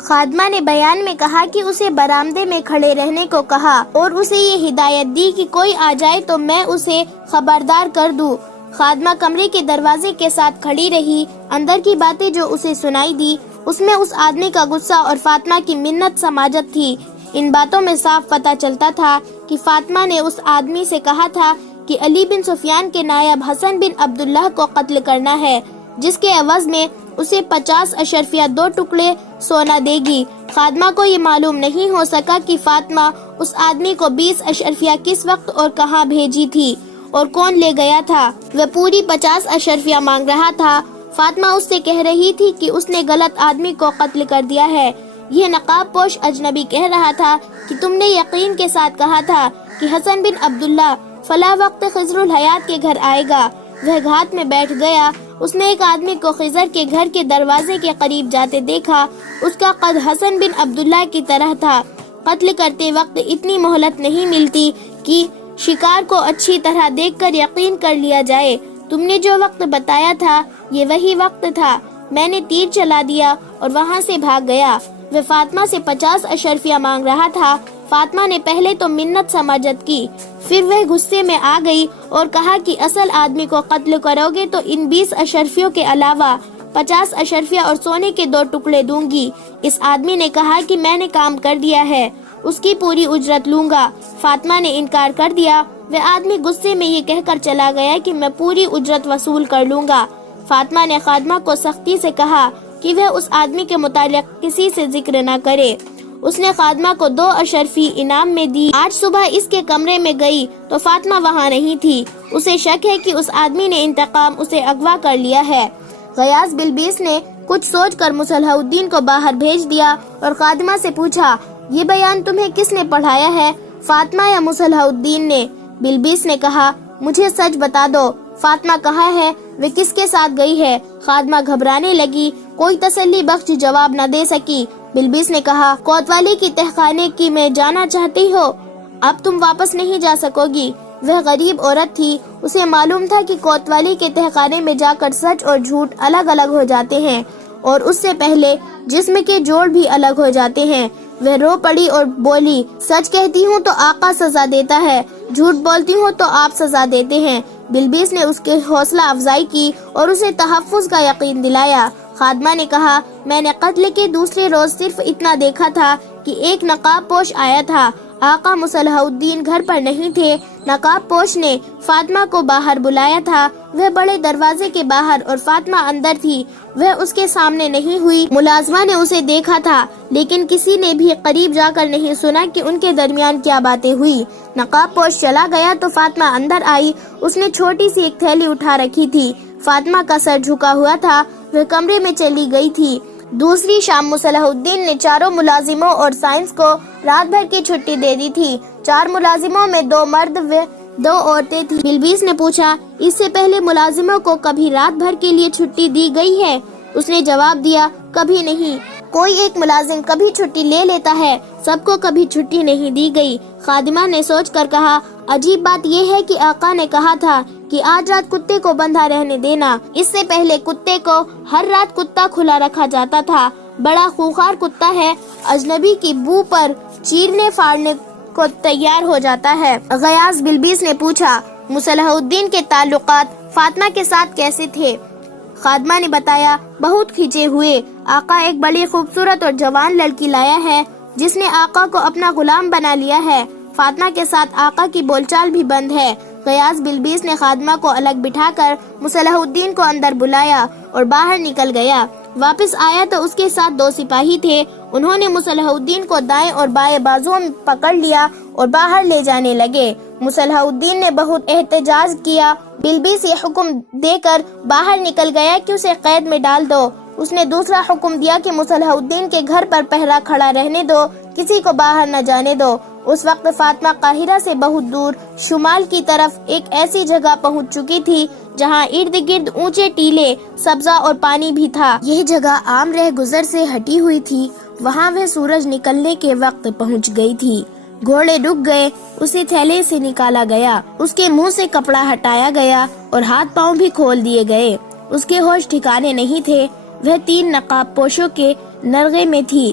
خادمہ نے بیان میں کہا کہ اسے برآمدے میں کھڑے رہنے کو کہا اور اسے یہ ہدایت دی کہ کوئی آ جائے تو میں اسے خبردار کر دوں۔ خادمہ کمرے کے دروازے کے ساتھ کھڑی رہی۔ اندر کی باتیں جو اسے سنائی دی اس میں اس آدمی کا غصہ اور فاطمہ کی منت سماجت تھی۔ ان باتوں میں صاف پتہ چلتا تھا کہ فاطمہ نے اس آدمی سے کہا تھا کہ علی بن سفیان کے نائب حسن بن عبداللہ کو قتل کرنا ہے، جس کے عوض میں اسے 50 اشرفیہ 2 ٹکڑے سونا دے گی۔ خادمہ کو یہ معلوم نہیں ہو سکا کہ فاطمہ اس آدمی کو 20 اشرفیہ کس وقت اور کہاں بھیجی تھی اور کون لے گیا تھا۔ وہ پوری 50 اشرفیہ مانگ رہا تھا۔ فاطمہ اس سے کہہ رہی تھی کہ اس نے غلط آدمی کو قتل کر دیا ہے۔ یہ نقاب پوش اجنبی کہہ رہا تھا کہ تم نے یقین کے ساتھ کہا تھا کہ حسن بن عبداللہ فلاں وقت خضر الحیات کے گھر آئے گا۔ وہ گھات میں بیٹھ گیا۔ اس نے ایک آدمی کو خضر کے گھر کے دروازے کے قریب جاتے دیکھا۔ اس کا قد حسن بن عبداللہ کی طرح تھا۔ قتل کرتے وقت اتنی مہلت نہیں ملتی کہ شکار کو اچھی طرح دیکھ کر یقین کر لیا جائے۔ تم نے جو وقت بتایا تھا یہ وہی وقت تھا۔ میں نے تیر چلا دیا اور وہاں سے بھاگ گیا۔ وہ فاطمہ سے 50 اشرفیہ مانگ رہا تھا۔ فاطمہ نے پہلے تو منت سماجت کی، پھر وہ غصے میں آ گئی اور کہا کہ اصل آدمی کو قتل کرو گے تو ان 20 اشرفیوں کے علاوہ 50 اشرفیہ اور سونے کے 2 ٹکڑے دوں گی۔ اس آدمی نے کہا کہ میں نے کام کر دیا ہے، اس کی پوری اجرت لوں گا۔ فاطمہ نے انکار کر دیا۔ وہ آدمی غصے میں یہ کہہ کر چلا گیا کہ میں پوری اجرت وصول کر لوں گا۔ فاطمہ نے خادمہ کو سختی سے کہا کہ وہ اس آدمی کے متعلق کسی سے ذکر نہ کرے۔ اس نے خادمہ کو 2 اشرفی انعام میں دی۔ آج صبح اس کے کمرے میں گئی تو فاطمہ وہاں نہیں تھی۔ اسے شک ہے کہ اس آدمی نے انتقام اسے اغوا کر لیا ہے۔ غیاث بلبیس نے کچھ سوچ کر مصلح الدین کو باہر بھیج دیا اور خادمہ سے پوچھا، یہ بیان تمہیں کس نے پڑھایا ہے، فاطمہ یا مصلح الدین نے؟ بلبیس نے کہا، مجھے سچ بتا دو، فاطمہ کہاں ہے، وہ کس کے ساتھ گئی ہے؟ خادمہ گھبرانے لگی، کوئی تسلی بخش جواب نہ دے سکی۔ بلبیس نے کہا، کوتوالی کی تہخانے کی میں جانا چاہتی ہو؟ اب تم واپس نہیں جا سکو گی۔ وہ غریب عورت تھی، اسے معلوم تھا کہ کوتوالی کے تہخانے میں جا کر سچ اور جھوٹ الگ الگ ہو جاتے ہیں اور اس سے پہلے جسم کے جوڑ بھی الگ ہو جاتے ہیں۔ وہ رو پڑی اور بولی، سچ کہتی ہوں تو آقا سزا دیتا ہے، جھوٹ بولتی ہوں تو آپ سزا دیتے ہیں۔ بلبیس نے اس کے حوصلہ افزائی کی اور اسے تحفظ کا یقین دلایا۔ خادمہ نے کہا، میں نے قتل کے دوسرے روز صرف اتنا دیکھا تھا کہ ایک نقاب پوش آیا تھا۔ آقا مصلح الدین گھر پر نہیں تھے۔ نقاب پوش نے فاطمہ کو باہر بلایا تھا۔ وہ بڑے دروازے کے باہر اور فاطمہ اندر تھی۔ وہ اس کے سامنے نہیں ہوئی۔ ملازمہ نے اسے دیکھا تھا لیکن کسی نے بھی قریب جا کر نہیں سنا کہ ان کے درمیان کیا باتیں ہوئی۔ نقاب پوش چلا گیا تو فاطمہ اندر آئی۔ اس نے چھوٹی سی ایک تھیلی اٹھا رکھی تھی۔ فاطمہ کا سر جھکا ہوا تھا۔ وہ کمرے میں چلی گئی تھی۔ دوسری شام مصلح الدین نے 4 ملازموں اور سائنس کو رات بھر کی چھٹی دے دی تھی۔ 4 ملازموں میں 2 مرد و 2 عورتیں تھیں۔ بلبیس نے پوچھا، اس سے پہلے ملازموں کو کبھی رات بھر کے لیے چھٹی دی گئی ہے؟ اس نے جواب دیا، کبھی نہیں۔ کوئی ایک ملازم کبھی چھٹی لے لیتا ہے، سب کو کبھی چھٹی نہیں دی گئی۔ خادمہ نے سوچ کر کہا، عجیب بات یہ ہے کہ آقا نے کہا تھا کہ آج رات کتے کو بندھا رہنے دینا۔ اس سے پہلے کتے کو ہر رات کتا کھلا رکھا جاتا تھا۔ بڑا خوخار کتا ہے، اجنبی کی بو پر چیرنے پھاڑنے کو تیار ہو جاتا ہے۔ غیاث بلبیس نے پوچھا، مصلح الدین کے تعلقات فاطمہ کے ساتھ کیسے تھے؟ خادمہ نے بتایا، بہت کھینچے ہوئے۔ آقا ایک بڑی خوبصورت اور جوان لڑکی لایا ہے جس نے آقا کو اپنا غلام بنا لیا ہے۔ فاطمہ کے ساتھ آقا کی بول چال بھی بند ہے۔ غیاث بلبیس نے خادمہ کو الگ بٹھا کر مصلح الدین کو اندر بلایا اور باہر نکل گیا۔ واپس آیا تو اس کے ساتھ 2 سپاہی تھے۔ انہوں نے مصلح الدین کو دائیں اور بائیں بازوؤں میں پکڑ لیا اور باہر لے جانے لگے۔ مصلح الدین نے بہت احتجاج کیا۔ بلبیس یہ حکم دے کر باہر نکل گیا کہ اسے قید میں ڈال دو۔ اس نے دوسرا حکم دیا کہ مصلح الدین کے گھر پر پہرا کھڑا رہنے دو، کسی کو باہر نہ جانے دو۔ اس وقت فاطمہ قاہرہ سے بہت دور شمال کی طرف ایک ایسی جگہ پہنچ چکی تھی جہاں ارد گرد اونچے ٹیلے، سبزہ اور پانی بھی تھا۔ یہ جگہ عام رہ گزر سے ہٹی ہوئی تھی۔ وہاں وہ سورج نکلنے کے وقت پہنچ گئی تھی۔ گھوڑے رک گئے، اسے تھیلے سے نکالا گیا، اس کے منہ سے کپڑا ہٹایا گیا اور ہاتھ پاؤں بھی کھول دیے گئے۔ اس کے ہوش ٹھکانے نہیں تھے۔ وہ 3 نقاب پوشوں کے نرغے میں تھی۔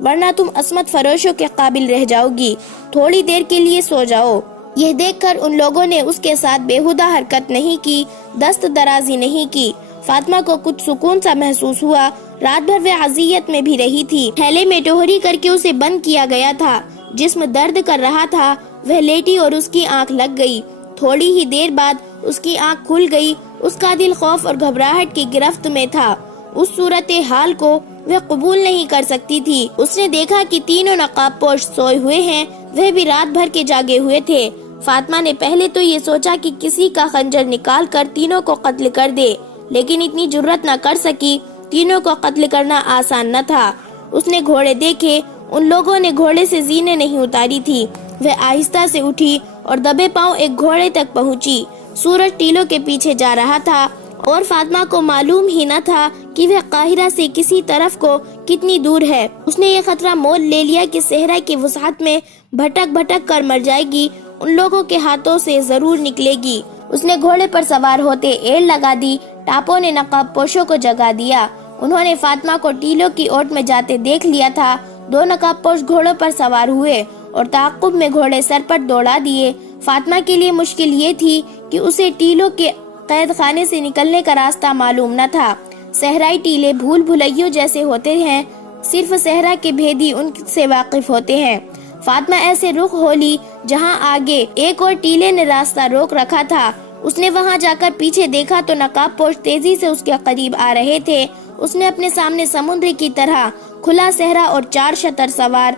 ورنہ تم عصمت فروشوں کے قابل رہ جاؤ گی، تھوڑی دیر کے لیے سو جاؤ۔ یہ دیکھ کر ان لوگوں نے اس کے ساتھ بےہودہ حرکت نہیں کی، دست درازی نہیں کی۔ فاطمہ کو کچھ سکون سا محسوس ہوا۔ رات بھر وہ اذیت میں بھی رہی تھی۔ تھیلے میں ٹوہری کر کے اسے بند کیا گیا تھا۔ جسم درد کر رہا تھا، وہ لیٹی اور اس کی آنکھ لگ گئی۔ تھوڑی ہی دیر بعد اس کی آنکھ کھل گئی۔ اس کا دل خوف اور گھبراہٹ کی گرفت میں تھا۔ اس صورتحال کو وہ قبول نہیں کر سکتی تھی۔ اس نے دیکھا کہ تینوں نقاب پوش سوئے ہوئے ہیں، وہ بھی رات بھر کے جاگے ہوئے تھے۔ فاطمہ نے پہلے تو یہ سوچا کہ کسی کا خنجر نکال کر تینوں کو قتل کر دے، لیکن اتنی جرأت نہ کر سکی۔ تینوں کو قتل کرنا آسان نہ تھا۔ اس نے گھوڑے دیکھے، ان لوگوں نے گھوڑے سے زینے نہیں اتاری تھی۔ وہ آہستہ سے اٹھی اور دبے پاؤں ایک گھوڑے تک پہنچی۔ سورج ٹیلوں کے پیچھے جا رہا تھا اور فاطمہ کو معلوم ہی نہ تھا کہ وہ قاہرہ سے کسی طرف کو کتنی دور ہے۔ اس نے یہ خطرہ مول لے لیا کہ صحرا کی وسعت میں بھٹک بھٹک کر مر جائے گی، ان لوگوں کے ہاتھوں سے ضرور نکلے گی۔ اس نے گھوڑے پر سوار ہوتے ایڑ لگا دی۔ ٹاپوں نے نقاب پوشوں کو جگا دیا۔ انہوں نے فاطمہ کو ٹیلوں کی اوٹ میں جاتے دیکھ لیا تھا۔ دو نقاب پوش گھوڑوں پر سوار ہوئے اور تعاقب میں گھوڑے سر پر دوڑا دیے۔ فاطمہ کے لیے مشکل یہ تھی کہ اسے ٹیلوں کے قید خانے سے نکلنے کا راستہ معلوم نہ تھا۔ صحرائی ٹیلے بھول بھلیوں جیسے ہوتے ہیں، صرف صحرا کے بھیدی ان سے واقف ہوتے ہیں۔ فاطمہ ایسے رخ ہولی جہاں آگے ایک اور ٹیلے نے راستہ روک رکھا تھا۔ اس نے وہاں جا کر پیچھے دیکھا تو نقاب پوش تیزی سے اس کے قریب آ رہے تھے۔ اس نے اپنے سامنے سمندر کی طرح کھلا صحرا اور 4 شتر سوار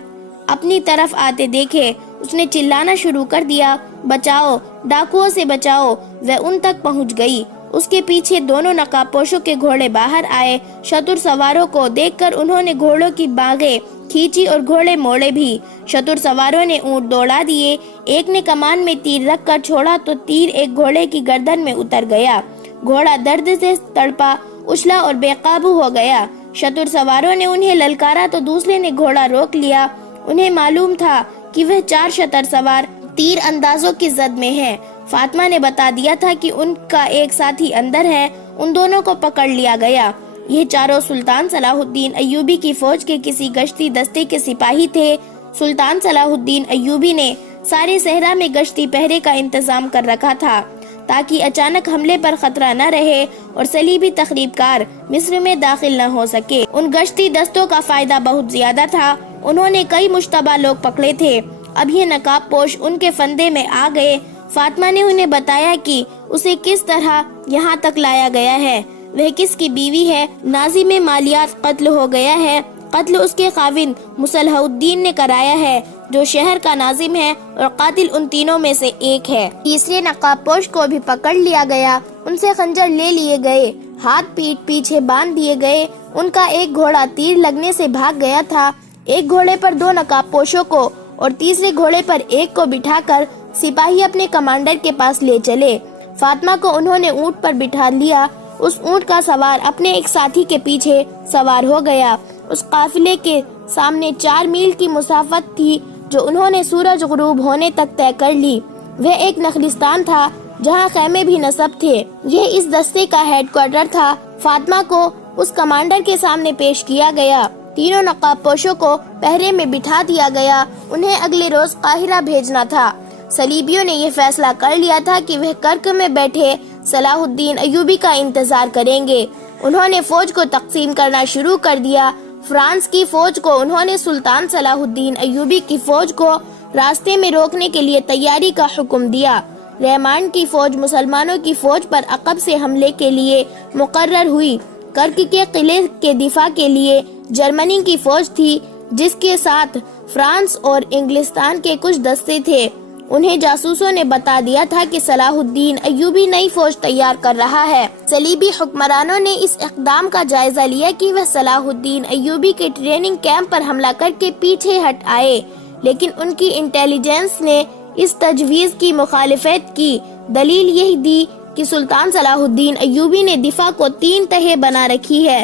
اپنی طرف آتے دیکھے۔ اس نے چلانا شروع کر دیا، بچاؤ، ڈاکوؤں سے بچاؤ۔ وہ ان تک پہنچ گئی۔ اس کے پیچھے دونوں نقاب پوشوں کے گھوڑے باہر آئے۔ شتر سواروں کو دیکھ کر انہوں نے گھوڑوں کی باگیں کھینچی اور گھوڑے موڑے بھی۔ شتر سواروں نے اونٹ دوڑا دیے۔ ایک نے کمان میں تیر رکھ کر چھوڑا تو تیر ایک گھوڑے کی گردن میں اتر گیا۔ گھوڑا درد سے تڑپا، اچھلا اور بے قابو ہو گیا۔ شتر سواروں نے انہیں للکارا تو دوسرے نے گھوڑا روک لیا۔ انہیں معلوم تھا کہ وہ 4 شتر سوار تیر اندازوں کی زد میں ہیں۔ فاطمہ نے بتا دیا تھا کہ ان کا ایک ساتھی اندر ہے۔ ان دونوں کو پکڑ لیا گیا۔ یہ چاروں سلطان صلاح الدین ایوبی کی فوج کے کسی گشتی دستے کے سپاہی تھے۔ سلطان صلاح الدین ایوبی نے سارے صحرا میں گشتی پہرے کا انتظام کر رکھا تھا تاکہ اچانک حملے پر خطرہ نہ رہے اور صلیبی تخریب کار مصر میں داخل نہ ہو سکے۔ ان گشتی دستوں کا فائدہ بہت زیادہ تھا۔ انہوں نے کئی مشتبہ لوگ پکڑے تھے۔ اب یہ نقاب پوش ان کے فندے میں آ گئے۔ فاطمہ نے انہیں بتایا کہ اسے کس طرح یہاں تک لایا گیا ہے، وہ کس کی بیوی ہے۔ ناظم مالیات قتل ہو گیا ہے۔ قتل اس کے خاوند مصلح الدین نے کرایا ہے جو شہر کا ناظم ہے، اور قاتل ان تینوں میں سے ایک ہے۔ تیسرے نقاب پوش کو بھی پکڑ لیا گیا۔ ان سے خنجر لے لیے گئے، ہاتھ پیٹ پیچھے باندھ دیے گئے۔ ان کا ایک گھوڑا تیر لگنے سے بھاگ گیا تھا۔ ایک گھوڑے پر 2 نقاب پوشوں کو اور تیسرے گھوڑے پر ایک کو بٹھا کر سپاہی اپنے کمانڈر کے پاس لے چلے۔ فاطمہ کو انہوں نے اونٹ پر بٹھا لیا۔ اس اونٹ کا سوار اپنے ایک ساتھی کے پیچھے سوار ہو گیا۔ اس قافلے کے سامنے 4 میل کی مسافت تھی جو انہوں نے سورج غروب ہونے تک طے کر لی۔ وہ ایک نخلستان تھا جہاں خیمے بھی نصب تھے۔ یہ اس دستے کا ہیڈ کوارٹر تھا۔ فاطمہ کو اس کمانڈر کے سامنے پیش کیا گیا۔ تینوں نقاب پوشوں کو پہرے میں بٹھا دیا گیا۔ انہیں اگلے روز قاہرہ بھیجنا تھا۔ صلیبیوں نے یہ فیصلہ کر لیا تھا کہ وہ کرک میں بیٹھے صلاح الدین ایوبی کا انتظار کریں گے۔ انہوں نے فوج کو تقسیم کرنا شروع کر دیا۔ فرانس کی فوج کو انہوں نے سلطان صلاح الدین ایوبی کی فوج کو راستے میں روکنے کے لیے تیاری کا حکم دیا۔ رحمان کی فوج مسلمانوں کی فوج پر عقب سے حملے کے لیے مقرر ہوئی۔ کرک کے قلعے کے دفاع کے لیے جرمنی کی فوج تھی، جس کے ساتھ فرانس اور انگلستان کے کچھ دستے تھے۔ انہیں جاسوسوں نے بتا دیا تھا کہ صلاح الدین ایوبی نئی فوج تیار کر رہا ہے۔ صلیبی حکمرانوں نے اس اقدام کا جائزہ لیا کہ وہ صلاح الدین ایوبی کے ٹریننگ کیمپ پر حملہ کر کے پیچھے ہٹ آئے، لیکن ان کی انٹیلیجنس نے اس تجویز کی مخالفت کی۔ دلیل یہی دی کہ سلطان صلاح الدین ایوبی نے دفاع کو 3 تہے بنا رکھی ہے،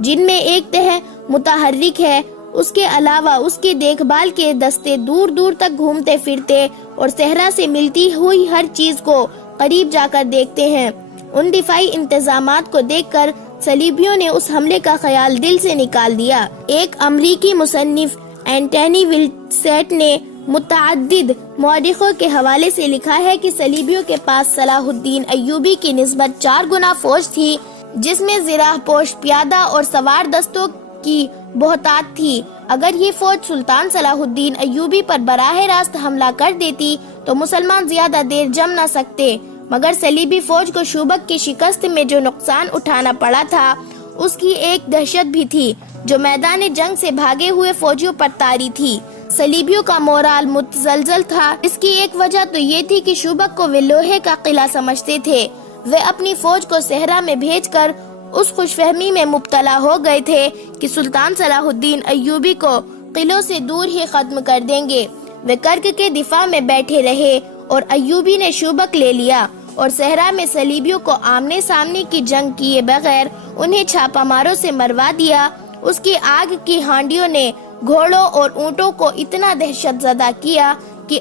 جن میں ایک تہہ متحرک ہے۔ اس کے علاوہ اس کے دیکھ بھال کے دستے دور دور تک گھومتے پھرتے اور صحرا سے ملتی ہوئی ہر چیز کو قریب جا کر دیکھتے ہیں۔ ان دفاعی انتظامات کو دیکھ کر صلیبیوں نے اس حملے کا خیال دل سے نکال دیا۔ ایک امریکی مصنف اینٹنی ولسیٹ نے متعدد مورخوں کے حوالے سے لکھا ہے کہ صلیبیوں کے پاس صلاح الدین ایوبی کی نسبت 4 گنا فوج تھی، جس میں زرہ پوش پیادہ اور سوار دستوں کی بہتات تھی۔ اگر یہ فوج سلطان صلاح الدین ایوبی پر براہ راست حملہ کر دیتی تو مسلمان زیادہ دیر جم نہ سکتے، مگر صلیبی فوج کو شوبک کی شکست میں جو نقصان اٹھانا پڑا تھا اس کی ایک دہشت بھی تھی جو میدان جنگ سے بھاگے ہوئے فوجیوں پر طاری تھی۔ صلیبیوں کا مورال متزلزل تھا۔ اس کی ایک وجہ تو یہ تھی کہ شوبک کو وہ لوہے کا قلعہ سمجھتے تھے۔ وہ اپنی فوج کو صحرا میں بھیج کر اس خوش فہمی میں مبتلا ہو گئے تھے کہ سلطان صلاح الدین ایوبی کو قلعوں سے دور ہی ختم کر دیں گے۔ وہ کرک کے دفاع میں بیٹھے رہے اور ایوبی نے شوبک لے لیا اور صحرا میں صلیبیوں کو آمنے سامنے کی جنگ کیے بغیر انہیں چھاپا ماروں سے مروا دیا۔ اس کی آگ کی ہانڈیوں نے گھوڑوں اور اونٹوں کو اتنا دہشت زدہ کیا کہ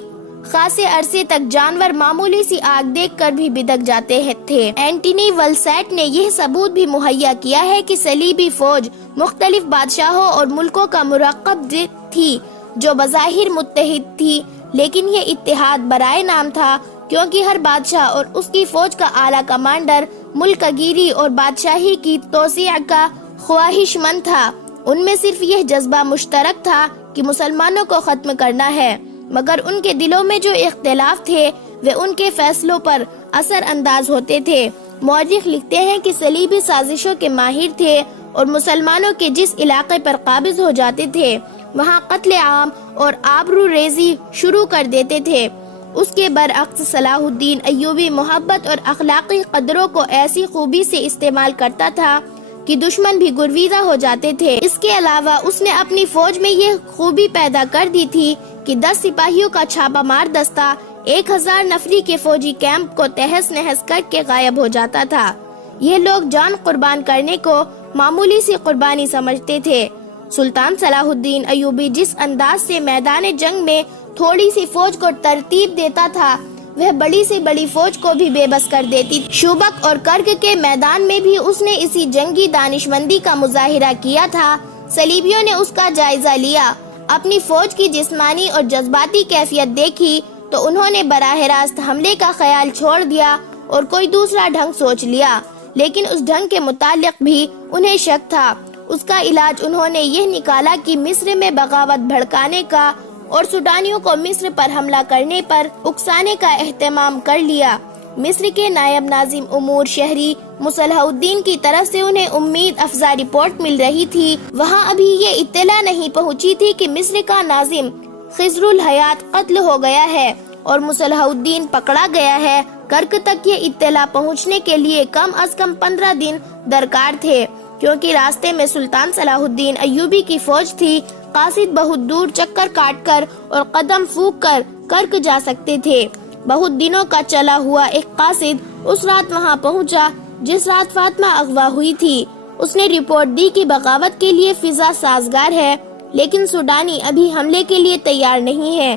خاصے عرصے تک جانور معمولی سی آگ دیکھ کر بھی بدک جاتے تھے۔ اینٹنی ولسیٹ نے یہ ثبوت بھی مہیا کیا ہے کہ صلیبی فوج مختلف بادشاہوں اور ملکوں کا مرکب تھی جو بظاہر متحد تھی، لیکن یہ اتحاد برائے نام تھا، کیونکہ ہر بادشاہ اور اس کی فوج کا اعلیٰ کمانڈر ملک گیری اور بادشاہی کی توسیع کا خواہش مند تھا۔ ان میں صرف یہ جذبہ مشترک تھا کہ مسلمانوں کو ختم کرنا ہے، مگر ان کے دلوں میں جو اختلاف تھے وہ ان کے فیصلوں پر اثر انداز ہوتے تھے۔ مورخ لکھتے ہیں کہ صلیبی سازشوں کے ماہر تھے اور مسلمانوں کے جس علاقے پر قابض ہو جاتے تھے وہاں قتل عام اور آبرو ریزی شروع کر دیتے تھے۔ اس کے برعکس صلاح الدین ایوبی محبت اور اخلاقی قدروں کو ایسی خوبی سے استعمال کرتا تھا کہ دشمن بھی گرویدہ ہو جاتے تھے۔ اس کے علاوہ اس نے اپنی فوج میں یہ خوبی پیدا کر دی تھی کہ 10 سپاہیوں کا چھاپا مار دستہ 1000 نفری کے فوجی کیمپ کو تہس نہس کر کے غائب ہو جاتا تھا۔ یہ لوگ جان قربان کرنے کو معمولی سی قربانی سمجھتے تھے۔ سلطان صلاح الدین ایوبی جس انداز سے میدان جنگ میں تھوڑی سی فوج کو ترتیب دیتا تھا وہ بڑی سے بڑی فوج کو بھی بے بس کر دیتی تھی۔ شوبک اور کرک کے میدان میں بھی اس نے اسی جنگی دانشمندی کا مظاہرہ کیا تھا۔ صلیبیوں نے اس کا جائزہ لیا، اپنی فوج کی جسمانی اور جذباتی کیفیت دیکھی تو انہوں نے براہ راست حملے کا خیال چھوڑ دیا اور کوئی دوسرا ڈھنگ سوچ لیا، لیکن اس ڈھنگ کے متعلق بھی انہیں شک تھا۔ اس کا علاج انہوں نے یہ نکالا کہ مصر میں بغاوت بھڑکانے کا اور سوڈانیوں کو مصر پر حملہ کرنے پر اکسانے کا اہتمام کر لیا۔ مصر کے نائب ناظم امور شہری مصلح الدین کی طرف سے انہیں امید افزا رپورٹ مل رہی تھی۔ وہاں ابھی یہ اطلاع نہیں پہنچی تھی کہ مصر کا ناظم خضر الحیات قتل ہو گیا ہے اور مصلح الدین پکڑا گیا ہے۔ کرک تک یہ اطلاع پہنچنے کے لیے کم از کم 15 دن درکار تھے، کیونکہ راستے میں سلطان صلاح الدین ایوبی کی فوج تھی۔ قاصد بہت دور چکر کاٹ کر اور قدم پھونک کر کرک جا سکتے تھے۔ بہت دنوں کا چلا ہوا ایک قاصد اس رات وہاں پہنچا جس رات فاطمہ اغوا ہوئی تھی۔ اس نے رپورٹ دی کہ بغاوت کے لیے فضا سازگار ہے، لیکن سوڈانی ابھی حملے کے لیے تیار نہیں ہے۔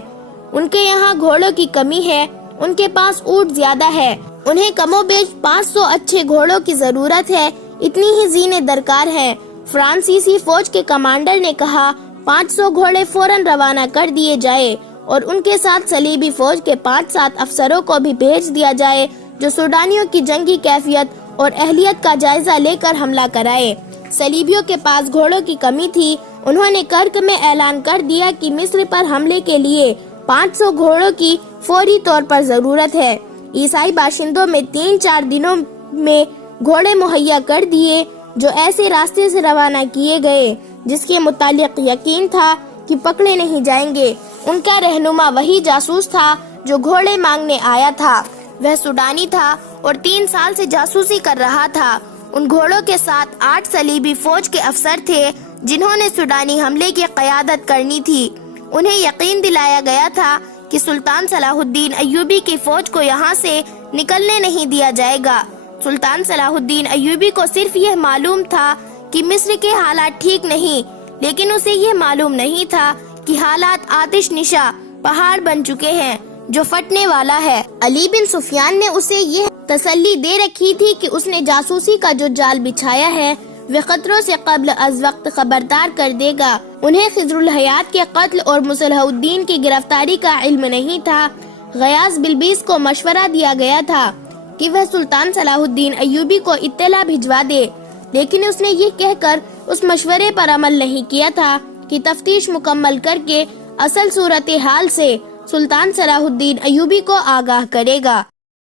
ان کے یہاں گھوڑوں کی کمی ہے، ان کے پاس اونٹ زیادہ ہے، انہیں کم و بیش 500 اچھے گھوڑوں کی ضرورت ہے، اتنی ہی زینے درکار ہیں۔ فرانسیسی فوج کے کمانڈر نے کہا 500 گھوڑے فوراً روانہ کر دیے جائے اور ان کے ساتھ صلیبی فوج کے 5-7 افسروں کو بھی بھیج دیا جائے جو سوڈانیوں کی جنگی کیفیت اور اہلیت کا جائزہ لے کر حملہ کرائے۔ صلیبیوں کے پاس گھوڑوں کی کمی تھی۔ انہوں نے کرک میں اعلان کر دیا کہ مصر پر حملے کے لیے 500 گھوڑوں کی فوری طور پر ضرورت ہے۔ عیسائی باشندوں میں 3-4 دنوں میں گھوڑے مہیا کر دیے جو ایسے راستے سے روانہ کیے گئے جس کے متعلق یقین تھا کہ پکڑے نہیں جائیں گے۔ ان کا رہنما وہی جاسوس تھا جو گھوڑے مانگنے آیا تھا۔ وہ سوڈانی تھا اور 3 سال سے جاسوسی کر رہا تھا۔ ان گھوڑوں کے ساتھ 8 صلیبی فوج کے افسر تھے جنہوں نے سوڈانی حملے کی قیادت کرنی تھی۔ انہیں یقین دلایا گیا تھا کہ سلطان صلاح الدین ایوبی کی فوج کو یہاں سے نکلنے نہیں دیا جائے گا۔ سلطان صلاح الدین ایوبی کو صرف یہ معلوم تھا کہ مصر کے حالات ٹھیک نہیں، لیکن اسے یہ معلوم نہیں تھا کہ حالات آتش نشا پہاڑ بن چکے ہیں۔ جو پھٹنے والا ہے۔ علی بن سفیان نے اسے یہ تسلی دے رکھی تھی کہ اس نے جاسوسی کا جو جال بچھایا ہے وہ خطروں سے قبل از وقت خبردار کر دے گا۔ انہیں خضر الحیات کے قتل اور مصلح الدین کی گرفتاری کا علم نہیں تھا۔ غیاث بلبیس کو مشورہ دیا گیا تھا کہ وہ سلطان صلاح الدین ایوبی کو اطلاع بھجوا دے، لیکن اس نے یہ کہہ کر اس مشورے پر عمل نہیں کیا تھا کہ تفتیش مکمل کر کے اصل صورتحال سے سلطان صلاح الدین ایوبی کو آگاہ کرے گا۔